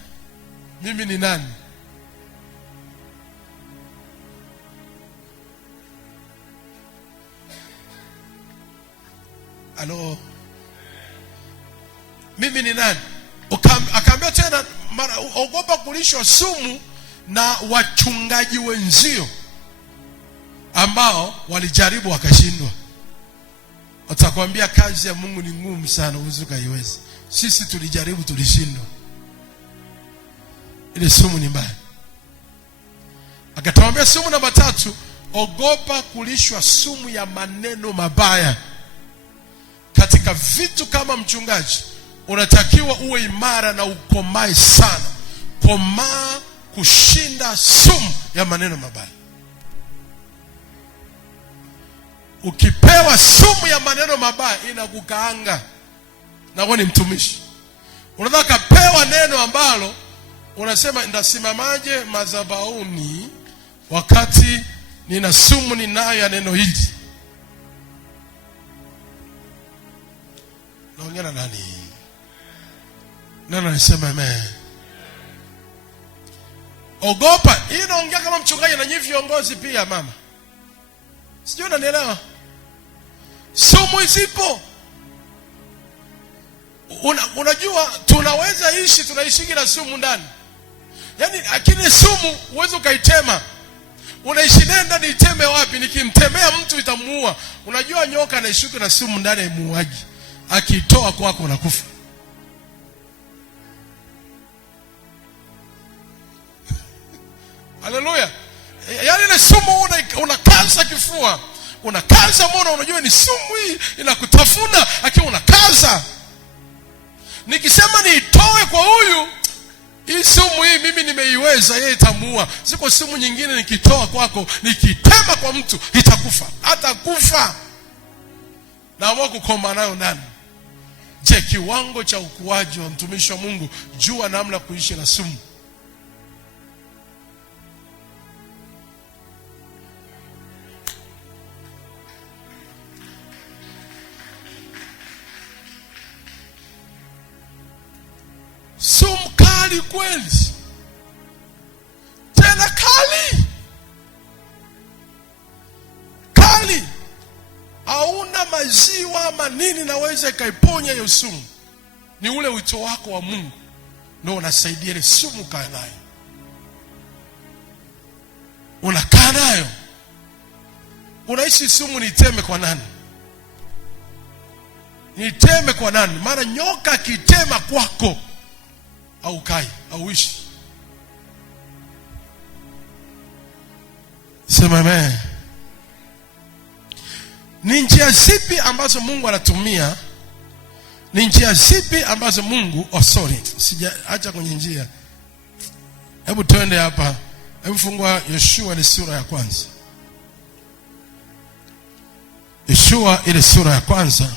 Mimi ni nani? Halo, mimi ni nani? Akaambia tena, ogopa kulishwa sumu na wachungaji wenzio ambao walijaribu wakashindwa. Watakwambia kazi ya Mungu ni ngumu sana, huwezi kaiweza. Sisi tulijaribu tulishindwa. Ile sumu ni mbaya. Akatawambia sumu namba 3, ogopa kulishwa sumu ya maneno mabaya. Katika vitu kama mchungaji, unatakiwa uwe imara na ukomae sana. Komaa kushinda sumu ya maneno mabaya. Ukipewa sumu ya maneno mabaya inakukaanga na wewe ni mtumishi. Unataka kupewa neno ambalo unasema ndasimamaje madhabahuni wakati nina sumu ninayo ya neno hili. Naongea na nani? Nani anasema amen? Ogopa. Hii naongea kama mchungaji na nyinyi viongozi pia mama. Sijui unanielewa? Sumu zipo. Unajua tunaweza tunaishi na sumu ndani. Yaani lakini sumu uwezo ukaitema. Unaishi ndani, iteme wapi? Nikimtemea mtu itamuua. Unajua nyoka anaishuka na sumu ndani haimuuaji. Akitoa kwako unakufa. Haleluya. Yaani ile sumu unakaza kifua. Unakaza mbona unajua ni sumu hii inakutafuna, lakini unakaza. Nikisema niitoe kwa huyu, hii sumu hii mimi nimeiweza, yeye itamuua. Ziko sumu nyingine nikitoa kwako, nikitema kwa mtu itakufa. Hata kufa. Naamua kukoma nayo ndani. Je, kiwango cha ukuaji wa mtumishi wa Mungu, jua namna kuishi na sumu. Sumu kali kweli. Tena kali. Kali. Hauna maziwa ama nini naweza ikaiponya hiyo sumu. Ni ule wito wako wa Mungu ndio unasaidia ile sumu kaa nayo. Unakaa nayo. Unaishi sumu niteme kwa nani? Niteme kwa nani? Maana nyoka kitema kwako au kai au ishi. Sema amen. Ni njia zipi ambazo Mungu anatumia? Ni njia zipi ambazo Mungu sijaacha kwenye njia. Hebu twende hapa. Hebu fungua Yoshua ile sura ya kwanza. Yoshua ile sura ya kwanza.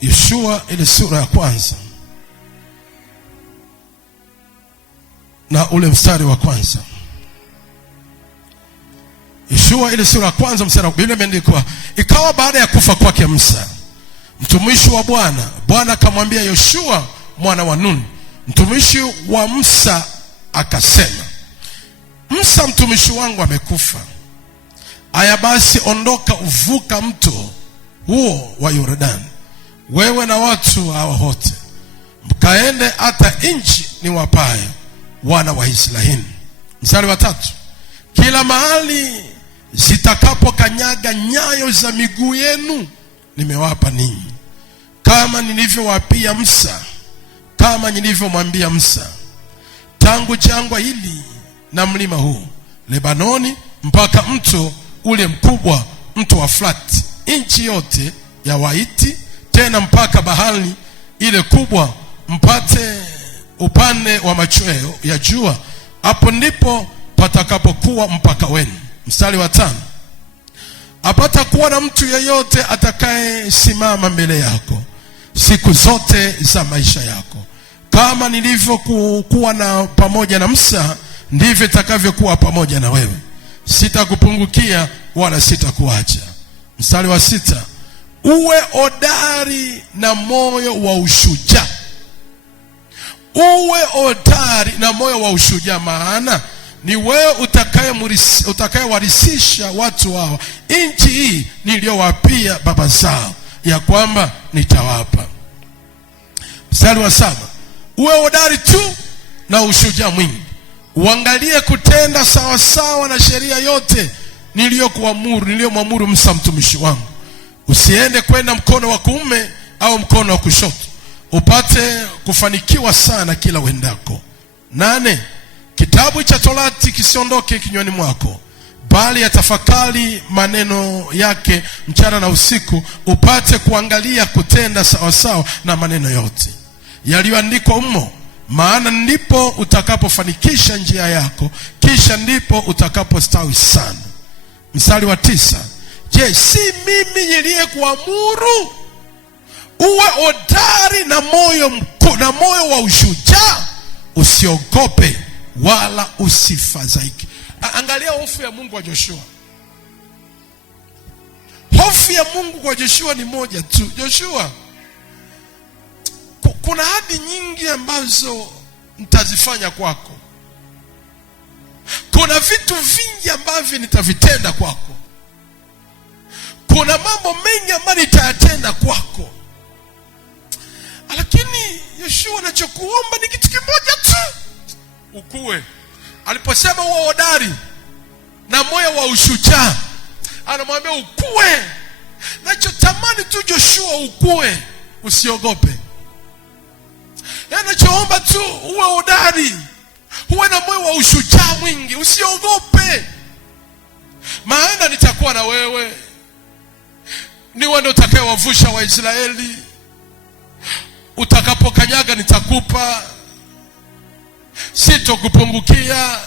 Yoshua ile sura ya kwanza. Na ule mstari wa kwanza. Yoshua ile sura ya kwanza mstari wa Biblia imeandikwa, ikawa baada ya kufa kwake Musa, mtumishi wa Bwana, Bwana akamwambia Yoshua mwana wa Nuni, mtumishi wa Musa, akasema, Musa mtumishi wangu amekufa. Aya basi ondoka uvuka mto huo wa Yordani, wewe na watu hawa wote, mkaende hata nchi niwapayo wana wa Israeli. Mstari wa 3, kila mahali zitakapokanyaga nyayo za miguu yenu nimewapa ninyi, kama nilivyowapia Musa, kama nilivyomwambia Musa, tangu jangwa hili na mlima huu Lebanoni mpaka mto ule mkubwa, mto wa Frati, nchi yote ya Waiti, tena mpaka bahari ile kubwa, mpate upande wa machweo ya jua. Hapo ndipo patakapokuwa mpaka wenu. Mstari wa 5, apata kuwa na mtu yeyote atakaye simama mbele yako siku zote za maisha yako. Kama nilivyokuwa na pamoja na Musa, ndivyo itakavyokuwa pamoja na wewe. Sitakupungukia wala sitakuacha. Mstari wa 6, uwe hodari na moyo wa ushujaa. Uwe hodari na moyo wa ushujaa, maana ni wewe utakayewarisisha watu hawa nchi hii niliyowapia baba zao ya kwamba nitawapa. Mstari wa 7, uwe hodari tu na ushujaa mwingi, uangalie kutenda sawa sawa na sheria yote niliyomwamuru Musa mtumishi wangu. Usiende kwenda mkono wa kuume au mkono wa kushoto, upate kufanikiwa sana kila uendako. 8, kitabu cha Torati kisiondoke kinywani mwako, bali yatafakari maneno yake mchana na usiku, upate kuangalia kutenda sawa sawa na maneno yote yaliyoandikwa humo, maana ndipo utakapofanikisha njia yako, kisha ndipo utakapostawi sana. Mstari wa 9, je, si mimi niliyekuamuru uwe hodari na moyo wa ushujaa? Usiogope wala usifadhaike. Angalia hofu ya Mungu wa Joshua. Hofu ya Mungu kwa Joshua ni moja tu. Joshua, kuna ahadi nyingi ambazo nitazifanya kwako. kuna vitu vingi ambavyo nitavitenda kwako, kuna mambo mengi ambayo nitayatenda kwako, lakini Yoshua anachokuomba ni kitu kimoja tu, ukue. Aliposema uwe hodari na moyo wa ushujaa, anamwambia ukue. Nachotamani tu Joshua ukue, usiogope. Anachoomba tu uwe hodari, uwe na moyo wa ushujaa mwingi, usiogope. Maana nitakuwa na wewe, niwe ndo utakayewavusha Waisraeli. Utakapokanyaga nitakupa, sitokupungukia.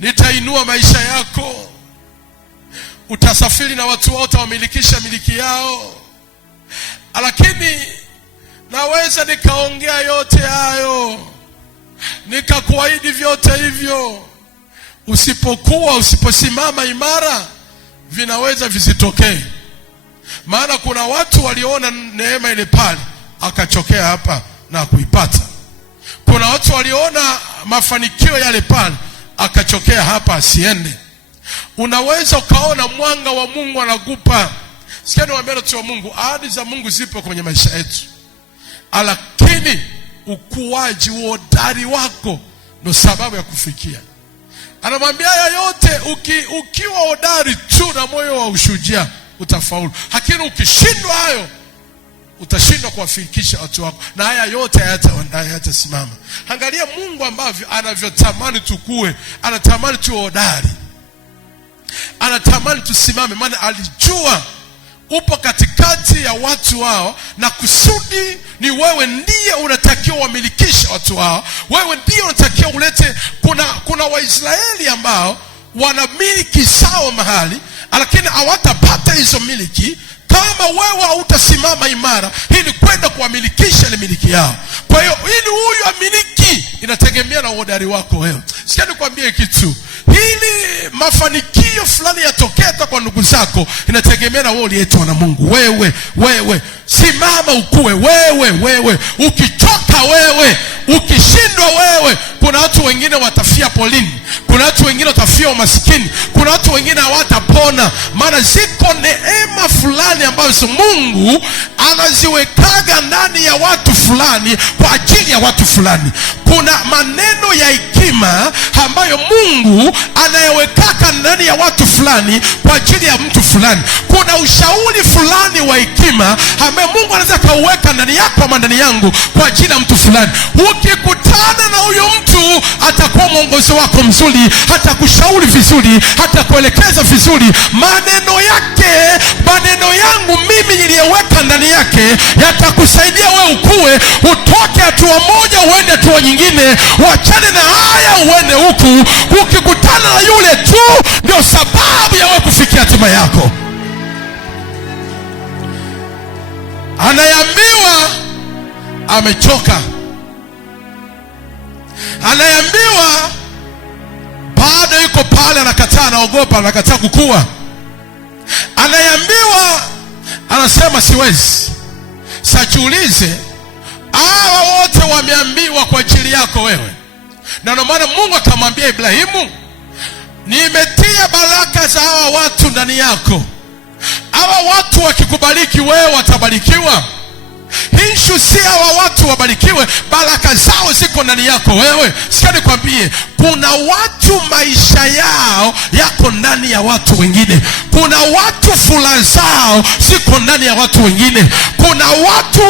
Nitainua maisha yako, utasafiri na watu wote wamilikisha miliki yao. Lakini naweza nikaongea yote hayo, nikakuahidi vyote hivyo, usiposimama imara, vinaweza visitokee. Maana kuna watu waliona neema ile pale akachokea hapa na kuipata. Kuna watu waliona mafanikio yale pale akachokea hapa asiende. Unaweza ukaona mwanga wa Mungu anakupa. Sikia niwaambie watu wa Mungu, ahadi za Mungu zipo kwenye maisha yetu, lakini ukuaji, uhodari wako ndio sababu ya kufikia. Anamwambia haya yote, ukiwa hodari tu na moyo wa ushujaa utafaulu. Lakini ukishindwa hayo, utashindwa kuwafikisha watu wako, na haya yote hayatasimama. Angalia Mungu ambavyo anavyotamani tukue. Anatamani tu hodari, anatamani tusimame. Maana alijua upo katikati ya watu wao, na kusudi ni wewe ndiye unatakiwa wamilikisha watu wao. Wewe ndiye unatakiwa ulete. Kuna Waisraeli ambao wana miliki zao mahali, lakini hawatapata hizo miliki kama wewe hautasimama imara ili kwenda kuwamilikisha ile miliki yao. Kwa hiyo ili huyu amiliki, inategemea na uhodari wako wewe. Sikia nikwambie kitu, ili mafanikio fulani yatokee kwa ndugu zako, inategemea na wewe uliyeitwa na Mungu. Wewe simama ukue. Wewe ukichoka, wewe ukishindwa, wewe. Kuna watu wengine watafia polini, kuna watu wengine watafia umasikini, kuna watu wengine hawatapona. Maana ziko neema fulani ambazo Mungu anaziwekaga ndani ya watu fulani kwa ajili ya watu fulani. Kuna maneno ya hekima ambayo Mungu anayewekaka ndani ya watu fulani kwa ajili ya mtu fulani. Kuna ushauri fulani wa hekima ambaye Mungu anaweza kauweka ndani yako ama ndani yangu kwa ajili ya mtu fulani. Ukikutana na huyo mtu, atakuwa mwongozo wako mzuri, atakushauri vizuri, atakuelekeza vizuri. Maneno yake, maneno yangu mimi niliyeweka ndani yake, yatakusaidia wewe ukue, utoke hatua moja uende hatua nyingine, uachane na haya uende huku. Ukikutana na yule tu, ndio sababu ya wewe kufikia hatima yako. Anayeambiwa amechoka, anayeambiwa bado yuko pale, anakataa, anaogopa, anakataa kukua. Anayeambiwa anasema siwezi. Sajiulize, hawa wote wameambiwa kwa ajili yako wewe. Na ndio maana Mungu akamwambia Ibrahimu, nimetia baraka za hawa watu ndani yako. Hawa watu wakikubariki wewe, watabarikiwa. Issue si hawa watu wabarikiwe, baraka zao ziko ndani yako wewe. Sikia nikwambie, kuna watu maisha yao yako ndani ya watu wengine. Kuna watu furaha zao ziko ndani ya watu wengine. Kuna watu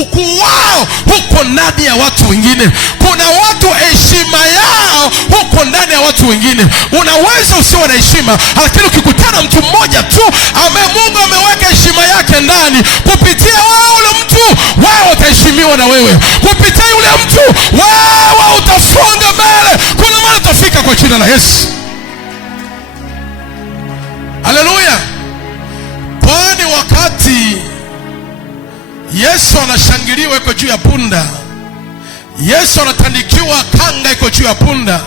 ukuu wao huko ndani ya watu wengine. Kuna watu heshima yao huko ndani ya watu wengine. Unaweza usiwe na heshima, lakini ukikutana mtu mmoja tu ambaye Mungu ameweka heshima yake ndani, kupitia wewe mtu, wewe utaheshimiwa. Na wewe kupitia yule mtu, wewe utasonga mbele. Kuna maana utafika kwa jina la Yesu. Haleluya. Kwani wakati Yesu anashangiliwa iko juu ya punda, Yesu anatandikiwa kanga iko juu ya punda,